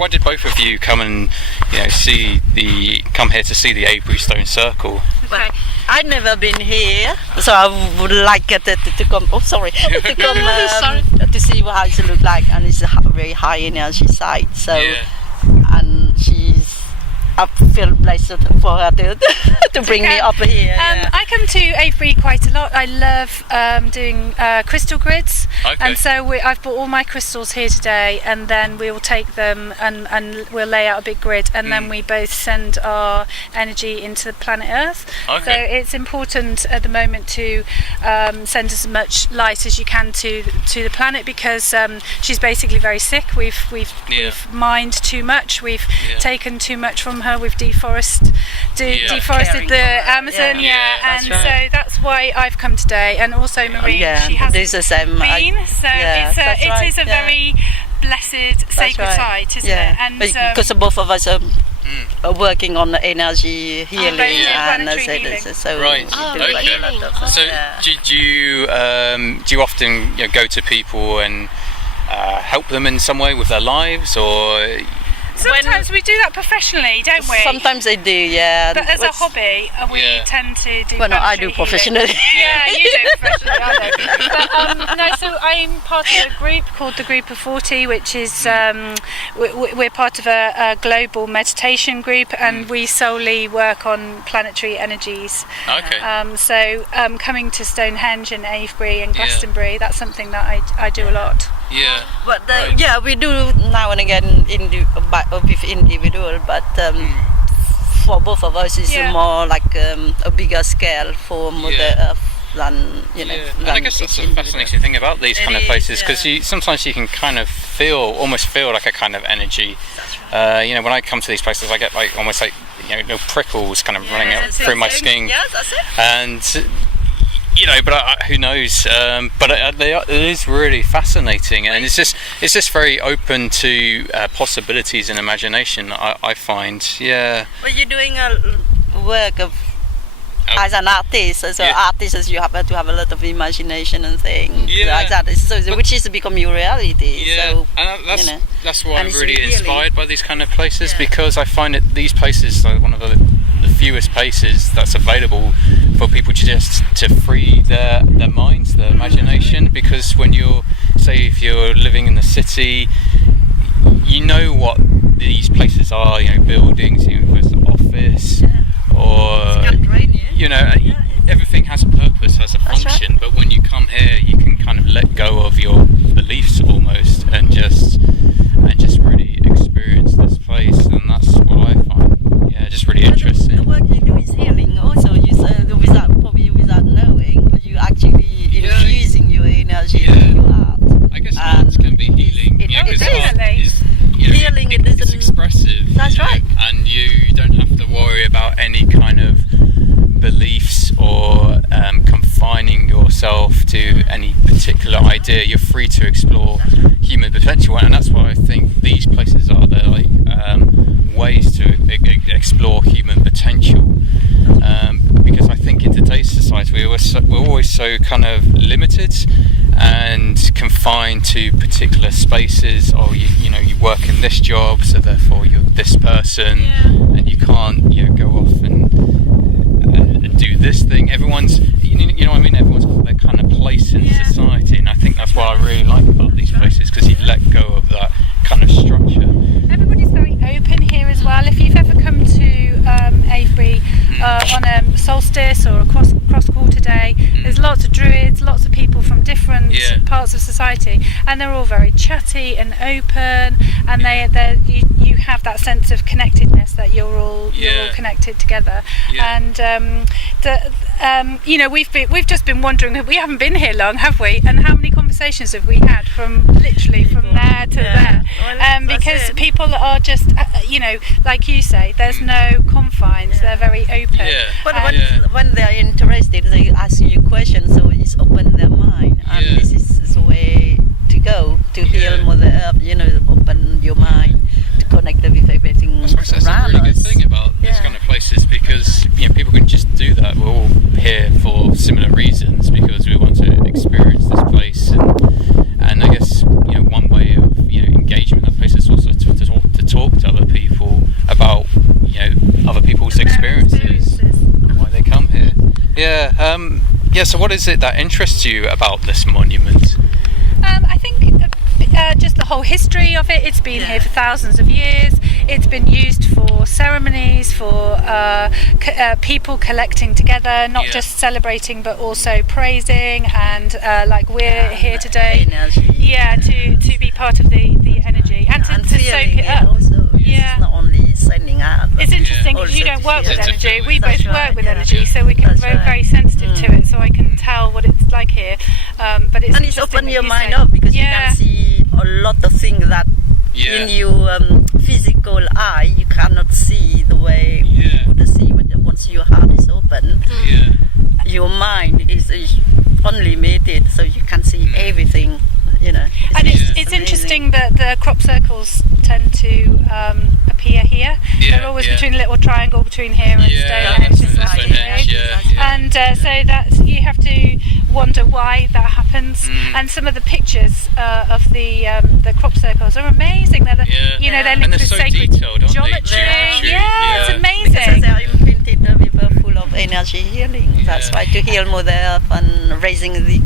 why did both of you come and come here to see the Avebury Stone Circle? Well, I've never been here, so I would like to come. Oh, sorry, to come to see how it looks like, and it's a very high energy site. So, and I feel blessed for her to bring me up here. I come to Avebury quite a lot. I love doing crystal grids, and so I've bought all my crystals here today, and then we will take them and we'll lay out a big grid, and then we both send our energy into planet Earth. So it's important at the moment to send as much light as you can to the planet, because she's basically very sick. We've mined too much. We've taken too much from her. We've deforested the Amazon, so that's why I've come today. And also Marie, she hasn't been, so it is a very blessed, sacred site, isn't it? And because both of us are working on energy healing, so do you often go to people and help them in some way with their lives, or? Sometimes we do that professionally, don't we? Sometimes they do, yeah. But as a hobby, we tend to do. Well, no, I do professionally. Yeah, you do professionally, I know. But no, so I'm part of a group called the Group of 40, which is we're part of a global meditation group, and we solely work on planetary energies. So coming to Stonehenge and Avebury and Glastonbury, that's something that I do a lot. Yeah. But we do now and again with individual, but for both of us it's more like a bigger scale for Mother Earth than And I guess that's the fascinating thing about these kind of places, because sometimes you can kind of almost feel like a kind of energy. When I come to these places, I get like almost like prickles kind of running out through my skin. Yeah, that's it. And but who knows? But it is really fascinating, and it's just very open to possibilities and imagination. I find, Well, you're doing a work of as an artist, so artists, you have to have a lot of imagination and things like that. So which is to become your reality. Yeah, so, and that's why I'm really inspired by these kind of places, because I find that these places are one of the fewest places that's available for people to free their minds, their imagination. Because when if you're living in the city, you know what these places are, buildings, there's an office, or everything has a purpose, has a function. But when you come here, you can kind of let go of your beliefs almost, and just really experience this place, and that's what I find just really interesting. The work you do is healing also. You said without knowing, but you actually infusing your energy in your art. I guess art can be healing. Because art is healing. It's expressive. That's right. And you don't have to worry about any kind of beliefs or confining yourself to any particular idea. You're free to explore human potential, and that's why I think these places are there, like ways to explore human potential. Because I think in today's society we're always so kind of limited and confined to particular spaces. Or you work in this job, so therefore you're this person, and you can't go off and do this thing. Everyone's everyone's got their kind of place in society, and I think that's what I really like about these places, because you let go of that kind of structure. Everybody's very open here as well. If you've ever come to Avebury on a solstice or a cross quarter day, there's lots of druids, lots of people from different parts of society, and they're all very chatty and open, and you have that sense of connectedness, that you're all connected together. And we've just been wondering, we haven't been here long, have we? And how many conversations have we had from there to there? Because people are just like you say, there's no confines. They're very open. But when they're interested, they ask you questions, so it's open their mind, and this is the way to go to heal Mother Earth. Open your mind to connect with everything around us. That's a really good thing about these kind of places, because people can just do that. We're all here for similar reasons, because we want to experience this place, and I guess one way of engaging with that place is also to talk Yeah, so what is it that interests you about this monument? I think just the whole history of it. It's been here for thousands of years. It's been used for ceremonies, for people collecting together, not just celebrating but also praising, and like we're here today, to be part of the energy and to soak it up. Also. It's not only sending out. It's interesting because you don't work with energy. We both work with energy, so we can be very sensitive to it. So I can tell what it's like here. But it's open your mind up because you can see a lot of things that in your physical eye you cannot see the way you would see once your heart is open. Your mind is unlimited, so you can see everything. And it's interesting that the crop circles tend to appear here. They're always between a little triangle between here and Stonehenge. And so that you have to wonder why that happens. And some of the pictures of the crop circles are amazing. They're they're linked to sacred geometry. It's amazing. Because they are imprinted with full of energy healing. That's why to heal Mother Earth and raising the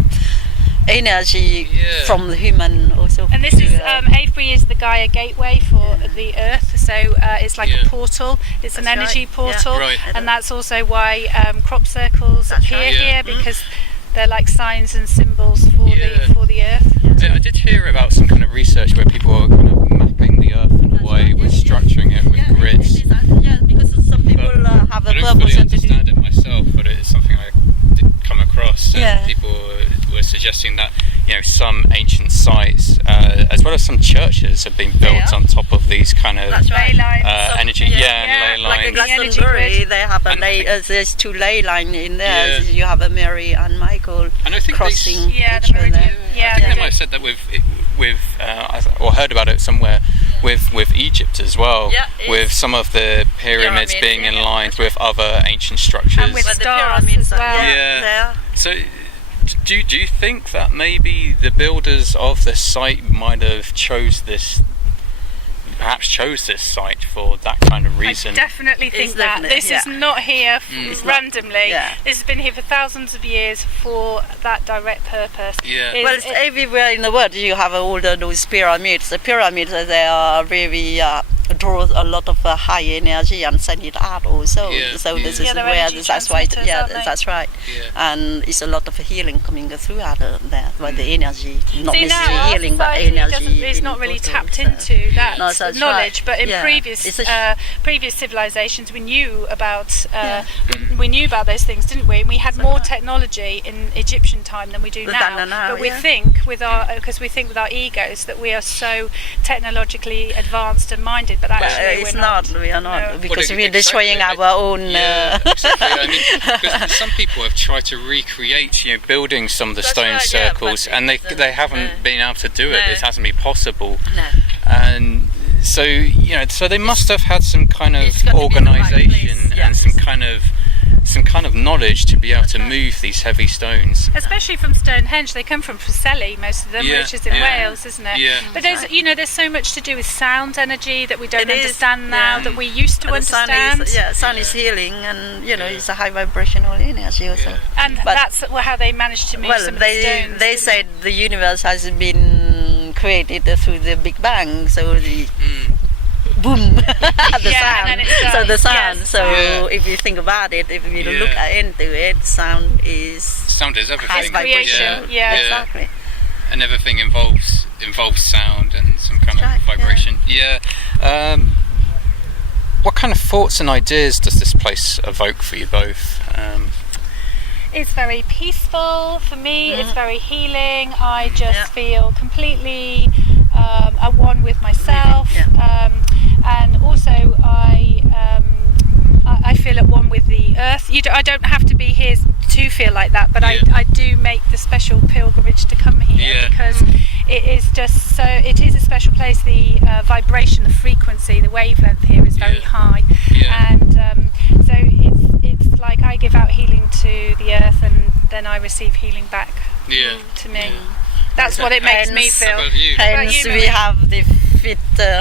energy from the human also. And this is Avebury is the Gaia gateway for the earth, so it's like a portal. It's an energy portal, and that's also why crop circles appear here, because they're like signs and symbols for the earth. I did hear about some kind of research where people are kind of mapping the earth in a way with structuring it with grids. Because some people have a I don't fully understand it myself, but it's something I did come across. And people were suggesting that some ancient sites, as well as some churches, have been built on top of these kind of ley lines, energy. And ley lines. Like Glastonbury, they have there's two ley lines in there. You have a Mary and Michael crossing each other. I think they might have said that or heard about it somewhere with Egypt as well, with some of the pyramids being in line with other ancient structures. And with stars as well. So do you think that maybe the builders of the site might have chose this site for that kind of reason? I definitely think that. This is not here randomly. This has been here for thousands of years for that direct purpose. Well, it's everywhere in the world. You have all those pyramids. The pyramids, they are really draw a lot of high energy and send it out also. So this is where that's why. That's right. And it's a lot of healing coming through out of there. Where the energy, not necessarily healing, but energy. It's not really tapped into that knowledge. But in previous civilizations, we knew about we knew about those things, didn't we? And we had more technology in Egyptian time than we do now. But we think with our egos that we are so technologically advanced and minded. But actually, we are not, because we're destroying our own. Exactly. I mean, because some people have tried to recreate, building some of the stone circles, and they haven't been able to do it. It hasn't been possible. And so so they must have had some kind of organisation and some kind of knowledge to be able to move these heavy stones. Especially from Stonehenge, they come from Preseli, most of them, which is in Wales, isn't it? But there's so much to do with sound energy that we don't understand now, that we used to understand. Sound is healing, and it's a high vibrational energy also. And that's how they managed to move some of the stones. They said the universe has been created through the Big Bang, so the boom, the sound. If you think about it, if you look into it, sound is everything. Vibration. Exactly. And everything involves sound and some kind of vibration. What kind of thoughts and ideas does this place evoke for you both? It's very peaceful for me. It's very healing. I just feel completely at one with myself. And also I feel at one with the earth. I don't have to be here to feel like that, but I do make the special pilgrimage to come here because it is a special place. The vibration, the frequency, the wavelength here is very high, and so it's like I give out healing to the earth, and then I receive healing back to me. That's what it makes me feel. Hence we have the feet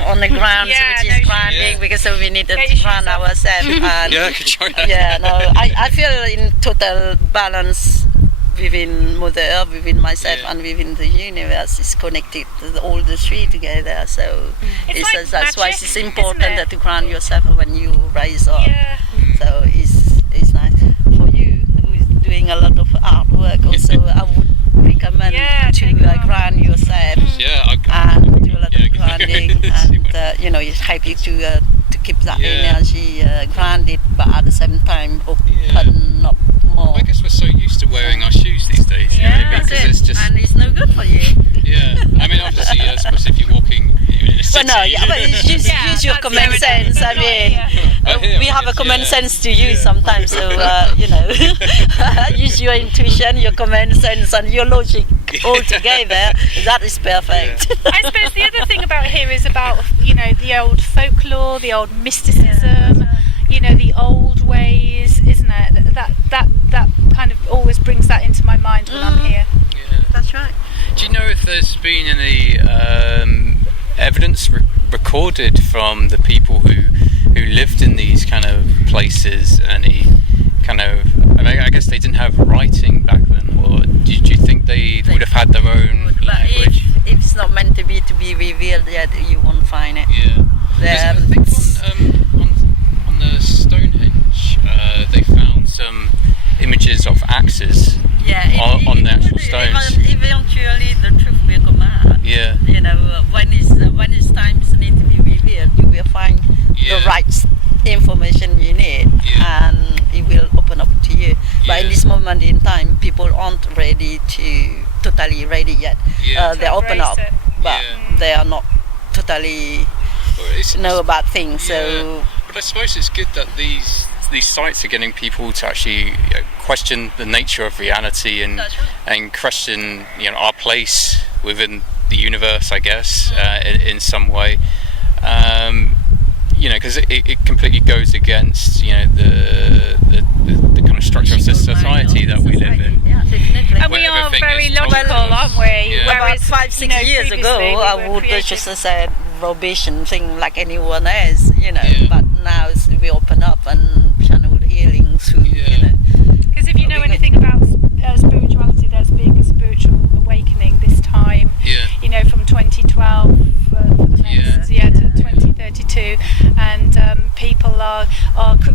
on the ground, which is grounding, because we need to ground ourselves. And I could try that. I feel in total balance within Mother Earth, within myself, and within the universe is connected, all the three together. So that's why it's important that to ground yourself when you rise up. Yeah. So it's nice for you who is doing a lot of artwork. Also, I would recommend to ground yourself and do a lot of grounding, and it helps you to keep that energy grounded, but at the same time open up more. I guess we're so used to wearing our shoes these days, because it's just... And it's no good for you. Yeah, I mean, obviously, I suppose if you're walking in a city... But use your common sense. I mean, we have a common sense to use sometimes, so, use your intuition, your common sense, and your logic all together. That is perfect. I suppose the other thing about here is about, the old folklore, the old mysticism, the old ways, isn't it? That kind of always brings that into my mind when I'm here. Yeah. That's right. Do you know if there's been any evidence recorded from the people who lived in these kind of places? Any kind of, I guess they didn't have writing back then, or do you think they would have had their own language? If it's not meant to be revealed yet, you won't find it. Yeah. I think on the Stonehenge, they found some images of axes on the actual stones. Eventually, the truth will come out. Yeah. When it's time need to be revealed, you will find the right information you need, and it will open up to you. But in this moment in time, people aren't totally ready yet. They open up, but they are not totally know about things. So, but I suppose it's good that these sites are getting people to actually question the nature of reality and question our place within the universe, I guess, in some way. Because it completely goes against the kind of structure of society that we live in. Yeah, definitely. And we are very logical, aren't we? Yeah. About 5-6 years ago, I would just say rubbish and thing like anyone else, But now we open up and channel healing through, Because if you know anything about spirituality, there's big spiritual awakening this time. Yeah. From 2012 for the next to 2032, and people are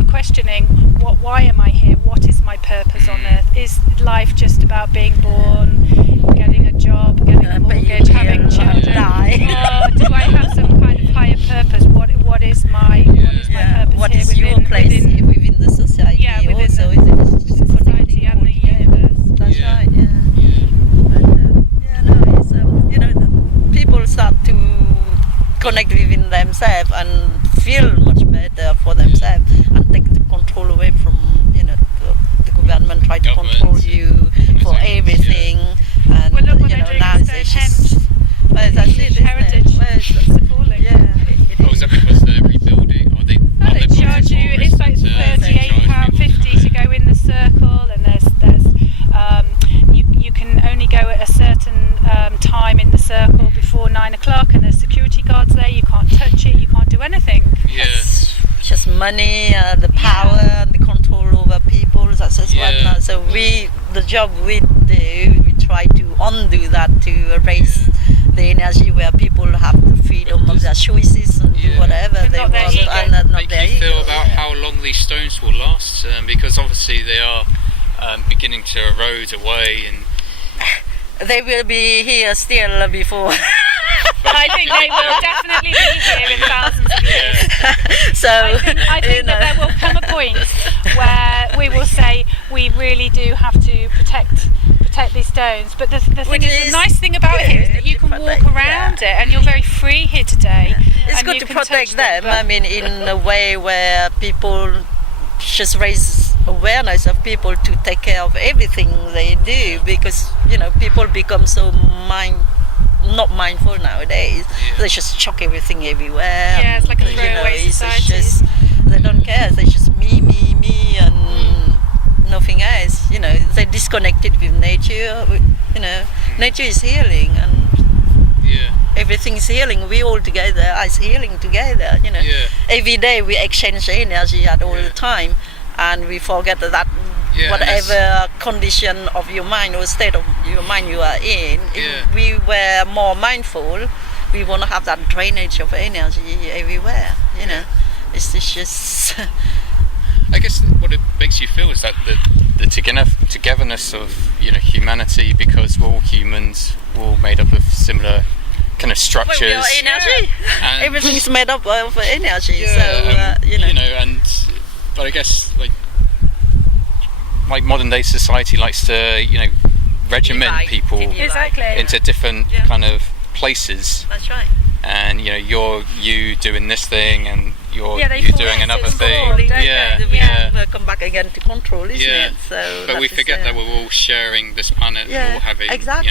questioning why am I here? What is my purpose on earth? Is life just about being born, getting a job, getting a mortgage, having children, or do I have some kind of higher purpose? What is my purpose what here is your place within the society? Within also, the society and the universe. That's right. But, people start to connect within themselves and feel much better for themselves, and take the control away from the government try to control you for everything. And well, look what they're doing now in it's just Stonehenge. that's it, Heritage. It's falling. Is that because they're rebuilding, or they charge you? It's like £38.50 to go in the circle, and there's you can only go at a certain time in the circle before 9 o'clock, and there's security guards there. You can't touch it. You can't do anything. It's just money, the power, the control over people. That's just what now. So the job we do, we try to undo that, to raise the energy where people have the freedom of their choices and do whatever they want, and not Make their you feel ego. about how long these stones will last, because obviously they are beginning to erode away, and they will be here still before. I think they will definitely be here in thousands of years. So I think that there will come a point where we will say we really do have to protect these stones. But the thing is, the nice thing about here is that you can walk around it, and you're very free here today. It's good to protect them. I mean, in a way where people just raise awareness of people to take care of everything they do, because people become so not mindful nowadays. They just chuck everything everywhere. Yeah, it's like a throwaway society. Just, they don't care. They just me, and nothing else. They're disconnected with nature. Nature is healing, and everything is healing. We all together is healing together. Every day we exchange energy at all the time, and we forget that whatever condition of your mind or state of your mind you are in. If we were more mindful, we want to have that drainage of energy everywhere. You know, it's just. I guess what it makes you feel is that the togetherness of humanity, because we're all humans, we're all made up of similar kind of structures. Well, we are energy. Everything's made up of energy. But I guess like modern day society likes to regiment people into different kind of places. That's right. And you're doing this thing, and you're doing another thing. We come back again to control, isn't it? So but we forget that we're all sharing this planet. We're all having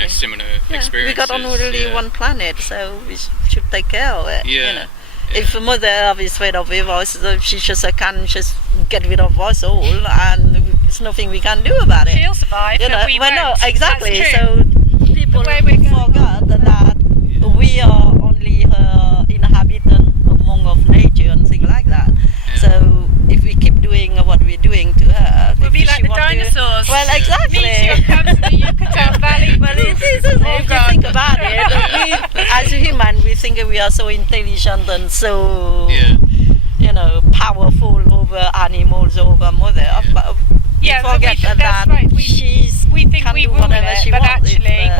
similar experiences. We got only one planet, so we should take care of it. If a mother is fed up with us, she just can just get rid of us all, and there's nothing we can do about it. She'll survive, but we won't. No, exactly. That's true. So people forgot that we are only her inhabitant among of nature and things like that. So if we keep doing what we're doing to her, we'll be like the dinosaurs. Well, exactly. Meteor comes to the Yucatan Valley. Well, it is, if you think about it, as a human, we think we are so intelligent and so, powerful over animals, over mother. But forget that we think we rule it, but actually,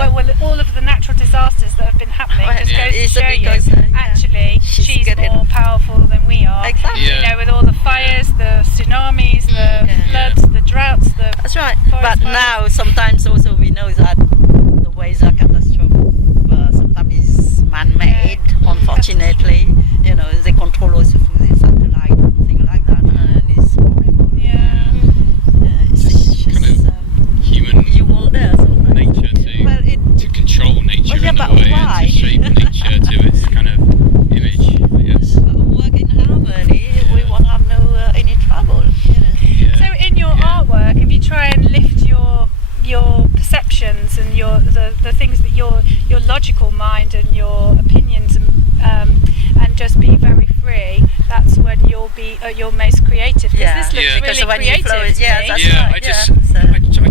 all of the natural disasters that have been happening just goes to show you, actually, she's more powerful than we are. Exactly. With all the fires, the tsunamis, the floods, the droughts, That's right. But now, sometimes also we know that the ways are catastrophic. Sometimes it's man-made, unfortunately. They control us through the satellite and things like that, and it's horrible. It's kind of human nature to control nature in a way, to shape nature to its kind of image, I guess. Work in harmony, we won't have any trouble. So in your artwork, if you try and lift your perceptions and the things that your logical mind and your opinions and just be very free, that's when you'll be at your most creative. Because this looks really creative. I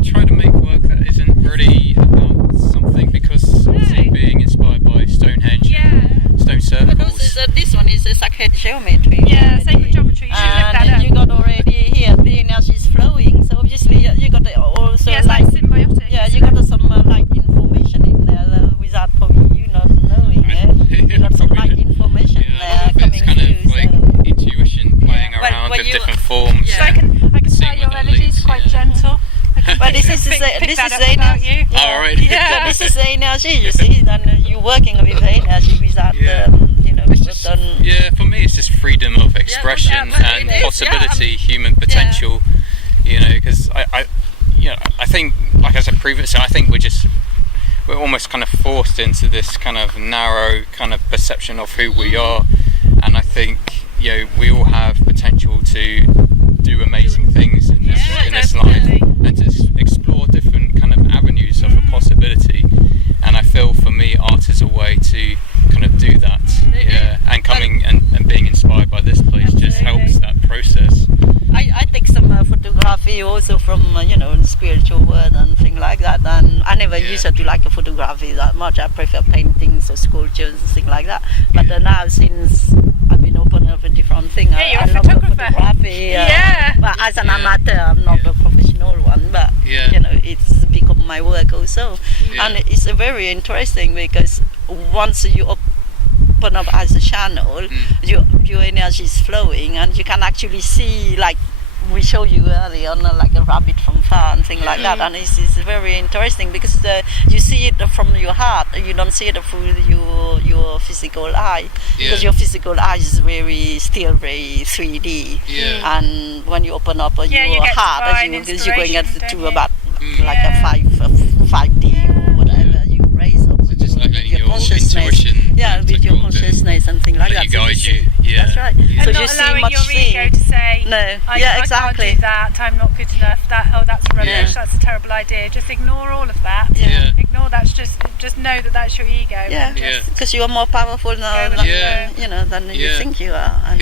try to make work that isn't really about something, because obviously being inspired by Stonehenge, stone circles. But also, this one is a sacred geometry. Sacred geometry. And you got already here the energy is flowing. So obviously you got also like symbiotic. Yeah, you got some information in there without probably you not knowing it. You got some information there coming it's kind through. Of like intuition playing around with different forms. So I can tell your energy is quite gentle. But this is the energy. Oh, right. So this is the energy, you see, then you're working with the energy without, for me it's just freedom of expression and possibility, human potential, because I think, like I said previously, I think we're almost kind of forced into this kind of narrow kind of perception of who we are, and I think, we all have potential to do amazing things in this life, and to explore different kind of avenues of a possibility. And I feel for me art is a way to kind of do that, and coming and being inspired by this place just helps that process. I take some photography also from the spiritual world and things like that, and I never used to like photography that much. I prefer paintings or sculptures and things like that, but now since I've been open up a different thing, I love photography, but as an amateur, I'm not a professional one, but it's become my work also, and it's very interesting because once you open up as a channel, your energy is flowing, and you can actually see, like we showed you earlier, like a rabbit from far and things like that, and it's very interesting because you see it from your heart, you don't see it through your physical eye, because your physical eye is still very 3D, and when you open up your heart, you're going to about like a 5D or whatever, you raise up with your consciousness, with your consciousness and things like that. Guide you. That's right. And so not you see allowing much your ego to say, I can't do that, I'm not good enough, that's rubbish, that's a terrible idea. Just ignore all of that. Ignore that, just know that that's your ego. Because you are more powerful now than you think you are. And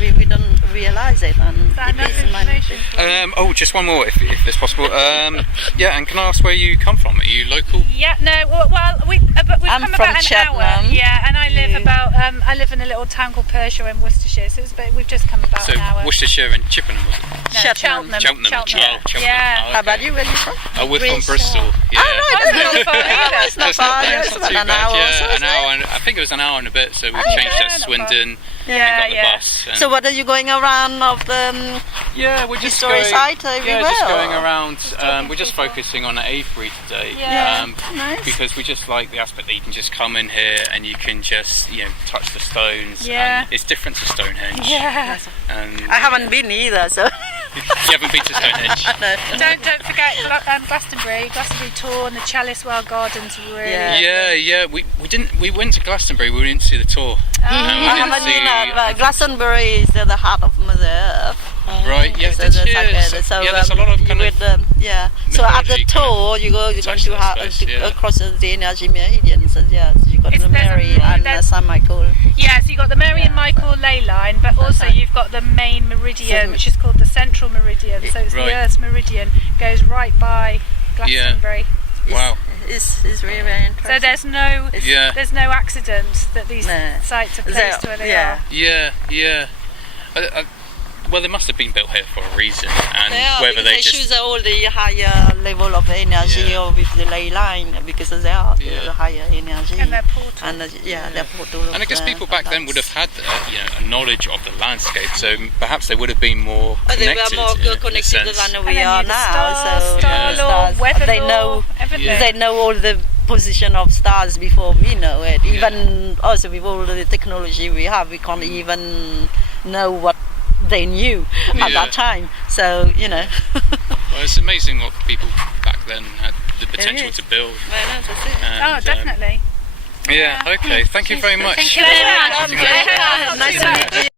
we don't realise it. And Is that it enough is information? Just one more, if it's possible. Yeah, and can I ask where you come from? Are you local? Yeah, no. Well, we've I'm come from about an Cheltenham. hour. Yeah, and I live about. I live in a little town called Pershore in Worcestershire. So we've just come about So an hour. Worcestershire and Chippenham, was it? No, Cheltenham. Cheltenham. Oh, Cheltenham. Yeah. Oh, okay. How about you? Where are you from? Oh, we're from Bristol. Yeah. That's not far either. It's not far. That's It's not about too an bad. hour or Yeah, so, an isn't it? hour. I think it was an hour and a bit. So we changed no, at not Swindon. Yeah, got the yeah. bus. And So what are you going around of the yeah, we're just historic going, site everywhere? Yeah, just going or? around. We're just focusing on Avebury today. Yeah. Nice. Because we just like the aspect that you can just come in here and you can just touch the stones. Yeah. And it's different to Stonehenge. Yeah. And I haven't been either, so you haven't been to Stonehenge. no. Don't forget Glastonbury tour and the Chalice Well Gardens. Really. Yeah. We went to Glastonbury. We didn't see the tour. And we I didn't haven't see- been that, but Glastonbury is the heart of Mother Earth. Right, yeah, so that's there's it. There's a lot of you kind of would, yeah. So at the mythology tour, you're going touch to that have space, yeah. across the energy meridian. So yeah, so you've got It's- the there's a- Mary and there's- St Michael. Yeah, so you've got the Mary and Yeah. Michael ley line, but also right. you've got the main meridian, So- which is called the central meridian. So it's Right. the Earth's meridian, goes right by Glastonbury. Wow. It's really very interesting. So there's no Yeah. there's no accident that these No. sites are Is placed there- where they yeah. are. Yeah. Well, they must have been built here for a reason, and They are, whether because they they just choose all the higher level of energy Yeah. or with the ley line because they are Yeah. the higher energy. And their portal. And their portal. And I guess of, people back then would lands. have had a knowledge of the landscape, so perhaps they would have been more Oh, they connected. were more in a connected sense. than And we then are you've the now. stars, So star Yeah. law, stars, weather they law, know everything. Yeah. they know all the position of stars before we know it. Even also with all the technology we have, we can't even know what they knew at Yeah. that time. So Well, it's amazing what people back then had the potential is. to build. Oh, And, definitely. yeah. Okay. Thank you very much. Thank you very much. Nice to meet you.